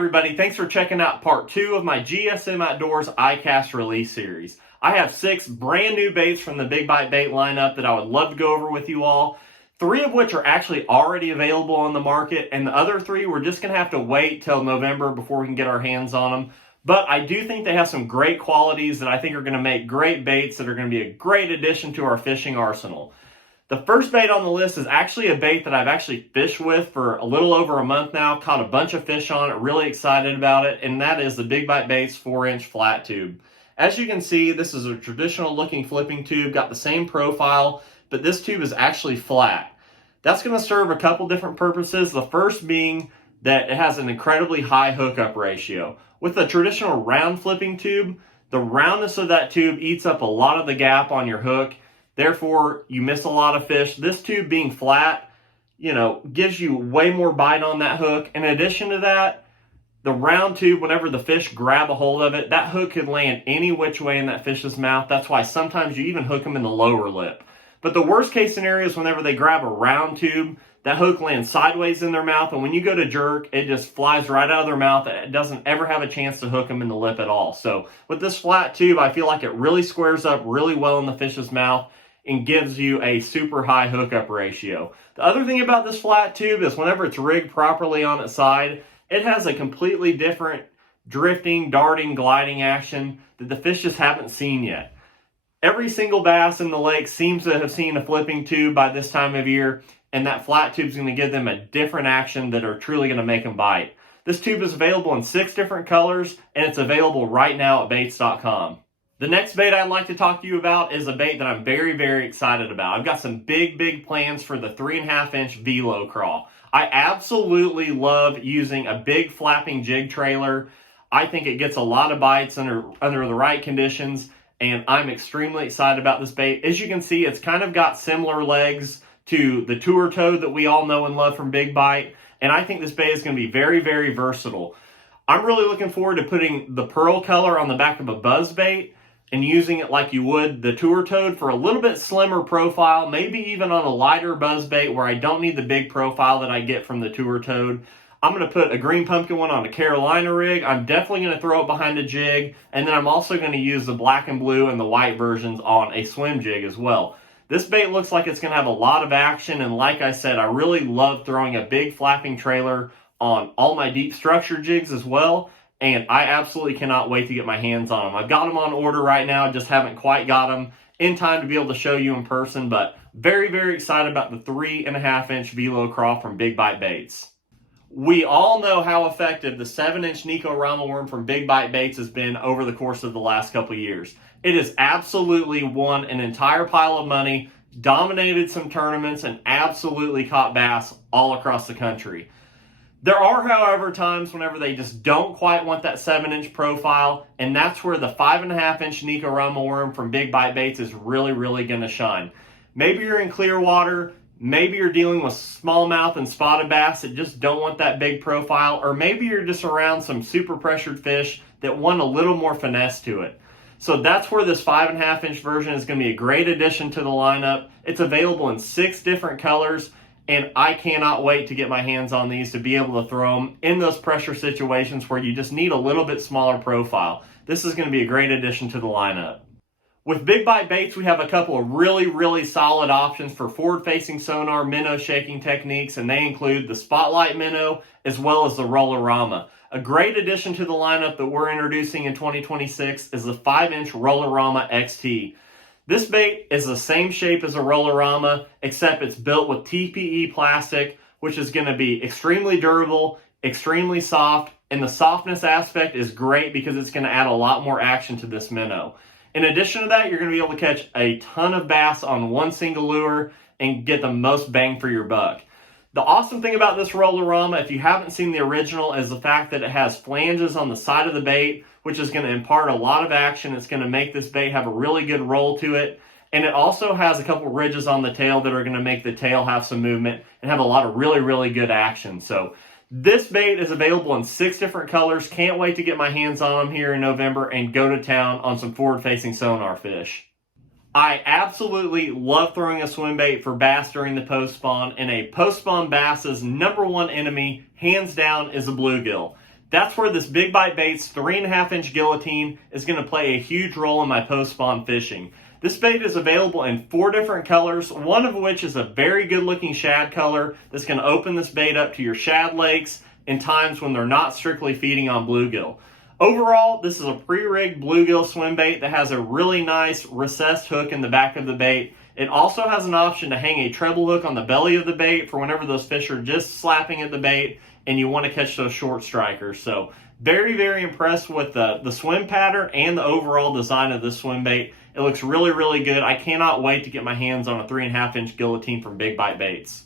everybody, thanks for checking out part 2 of my GSM Outdoors ICAST release series. I have 6 brand new baits from the Big Bite bait lineup that I would love to go over with you all. 3 of which are actually already available on the market, and the other 3 we're just going to have to wait till November before we can get our hands on them. But I do think they have some great qualities that I think are going to make great baits that are going to be a great addition to our fishing arsenal. The first bait on the list is actually a bait that I've actually fished with for a little over a month now, caught a bunch of fish on it, really excited about it, and that is the Big Bite Baits 4-inch flat tube. As you can see, this is a traditional looking flipping tube, got the same profile, but this tube is actually flat. That's going to serve a couple different purposes, the first being that it has an incredibly high hookup ratio. With a traditional round flipping tube, the roundness of that tube eats up a lot of the gap on your hook. Therefore, you miss a lot of fish. This tube being flat, gives you way more bite on that hook. In addition to that, the round tube, whenever the fish grab a hold of it, that hook could land any which way in that fish's mouth. That's why sometimes you even hook them in the lower lip. But the worst case scenario is whenever they grab a round tube, that hook lands sideways in their mouth, and when you go to jerk, it just flies right out of their mouth. It doesn't ever have a chance to hook them in the lip at all. So with this flat tube, I feel like it really squares up really well in the fish's mouth and gives you a super high hookup ratio. The other thing about this flat tube is whenever it's rigged properly on its side, it has a completely different drifting, darting, gliding action that the fish just haven't seen yet. Every single bass in the lake seems to have seen a flipping tube by this time of year, and that flat tube is going to give them a different action that are truly going to make them bite. This tube is available in 6 different colors, and it's available right now at baits.com. The next bait I'd like to talk to you about is a bait that I'm very, very excited about. I've got some big plans for the 3.5-inch Vloo craw. I absolutely love using a big flapping jig trailer. I think it gets a lot of bites under the right conditions, and I'm extremely excited about this bait. As you can see, it's kind of got similar legs to the tour toad that we all know and love from Big Bite, and I think this bait is going to be very, very versatile. I'm really looking forward to putting the pearl color on the back of a buzz bait and using it like you would the tour toad for a little bit slimmer profile, maybe even on a lighter buzz bait where I don't need the big profile that I get from the tour toad. I'm going to put a green pumpkin one on a Carolina rig. I'm definitely going to throw it behind a jig, and then I'm also going to use the black and blue and the white versions on a swim jig as well. This bait looks like it's going to have a lot of action, and like I said, I really love throwing a big flapping trailer on all my deep structure jigs as well. And I absolutely cannot wait to get my hands on them. I've got them on order right now, just haven't quite got them in time to be able to show you in person, but very, very excited about the 3.5-inch Vloo craw from Big Bite Baits. We all know how effective the 7-inch Nikarama worm from Big Bite Baits has been over the course of the last couple of years. It has absolutely won an entire pile of money, dominated some tournaments, and absolutely caught bass all across the country. There are, however, times whenever they just don't quite want that 7-inch profile, and that's where the 5.5-inch Nikarama worm from Big Bite Baits is really, really going to shine. Maybe you're in clear water, maybe you're dealing with smallmouth and spotted bass that just don't want that big profile, or maybe you're just around some super pressured fish that want a little more finesse to it. So that's where this 5.5-inch version is going to be a great addition to the lineup. It's available in 6 different colors. And I cannot wait to get my hands on these to be able to throw them in those pressure situations where you just need a little bit smaller profile. This is going to be a great addition to the lineup. With Big Bite Baits, we have a couple of really solid options for forward-facing sonar minnow shaking techniques, and they include the Spotlight minnow as well as the Rollerama. A great addition to the lineup that we're introducing in 2026 is the 5-inch Rollerama XT. This bait is the same shape as a Rollerama, except it's built with TPE plastic, which is going to be extremely durable, extremely soft, and the softness aspect is great because it's going to add a lot more action to this minnow. In addition to that, you're going to be able to catch a ton of bass on one single lure and get the most bang for your buck. The awesome thing about this Rollerama, if you haven't seen the original, is the fact that it has flanges on the side of the bait, which is going to impart a lot of action. It's going to make this bait have a really good roll to it. And it also has a couple ridges on the tail that are going to make the tail have some movement and have a lot of really good action. So this bait is available in 6 different colors. Can't wait to get my hands on them here in November and go to town on some forward-facing sonar fish. I absolutely love throwing a swim bait for bass during the post-spawn, and a post-spawn bass's #1 enemy, hands down, is a bluegill. That's where this Big Bite Baits 3.5-inch Guillotine is going to play a huge role in my post-spawn fishing. This bait is available in 4 different colors, one of which is a very good looking shad color that's going to open this bait up to your shad lakes in times when they're not strictly feeding on bluegill. Overall, this is a pre-rigged bluegill swim bait that has a really nice recessed hook in the back of the bait. It also has an option to hang a treble hook on the belly of the bait for whenever those fish are just slapping at the bait and you want to catch those short strikers. So very, very impressed with the swim pattern and the overall design of this swim bait. It looks really, really good. I cannot wait to get my hands on a 3.5-inch Guillotine from Big Bite Baits.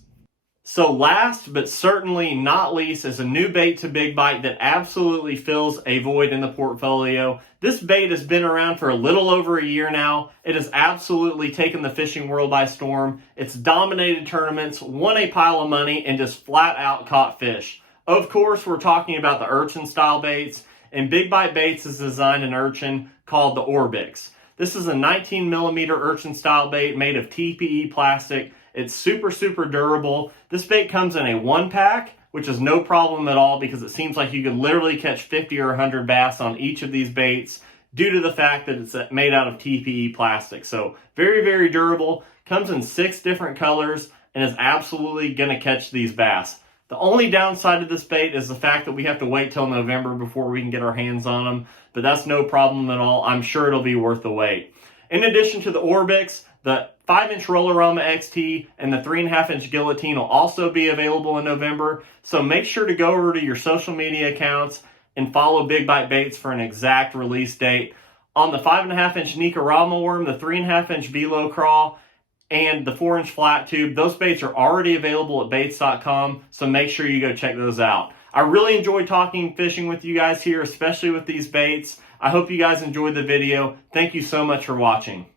So last but certainly not least is a new bait to Big Bite that absolutely fills a void in the portfolio. This bait has been around for a little over a year now. It has absolutely taken the fishing world by storm. It's dominated tournaments, won a pile of money, and just flat out caught fish. Of course, we're talking about the urchin style baits, and Big Bite Baits has designed an urchin called the Orbix. This is a 19mm urchin style bait made of TPE plastic. It's super, super durable. This bait comes in a 1-pack, which is no problem at all because it seems like you could literally catch 50 or 100 bass on each of these baits due to the fact that it's made out of TPE plastic. So very, very durable. Comes in 6 different colors and is absolutely going to catch these bass. The only downside of this bait is the fact that we have to wait till November before we can get our hands on them, but that's no problem at all. I'm sure it'll be worth the wait. In addition to the Orbix, the 5-inch Rollerama XT and the 3.5-inch Guillotine will also be available in November, so make sure to go over to your social media accounts and follow Big Bite Baits for an exact release date. On the 5.5-inch Nikarama worm, the 3.5-inch Vloo craw, and the 4-inch flat tube, those baits are already available at baits.com, so make sure you go check those out. I really enjoy talking fishing with you guys here, especially with these baits. I hope you guys enjoyed the video. Thank you so much for watching.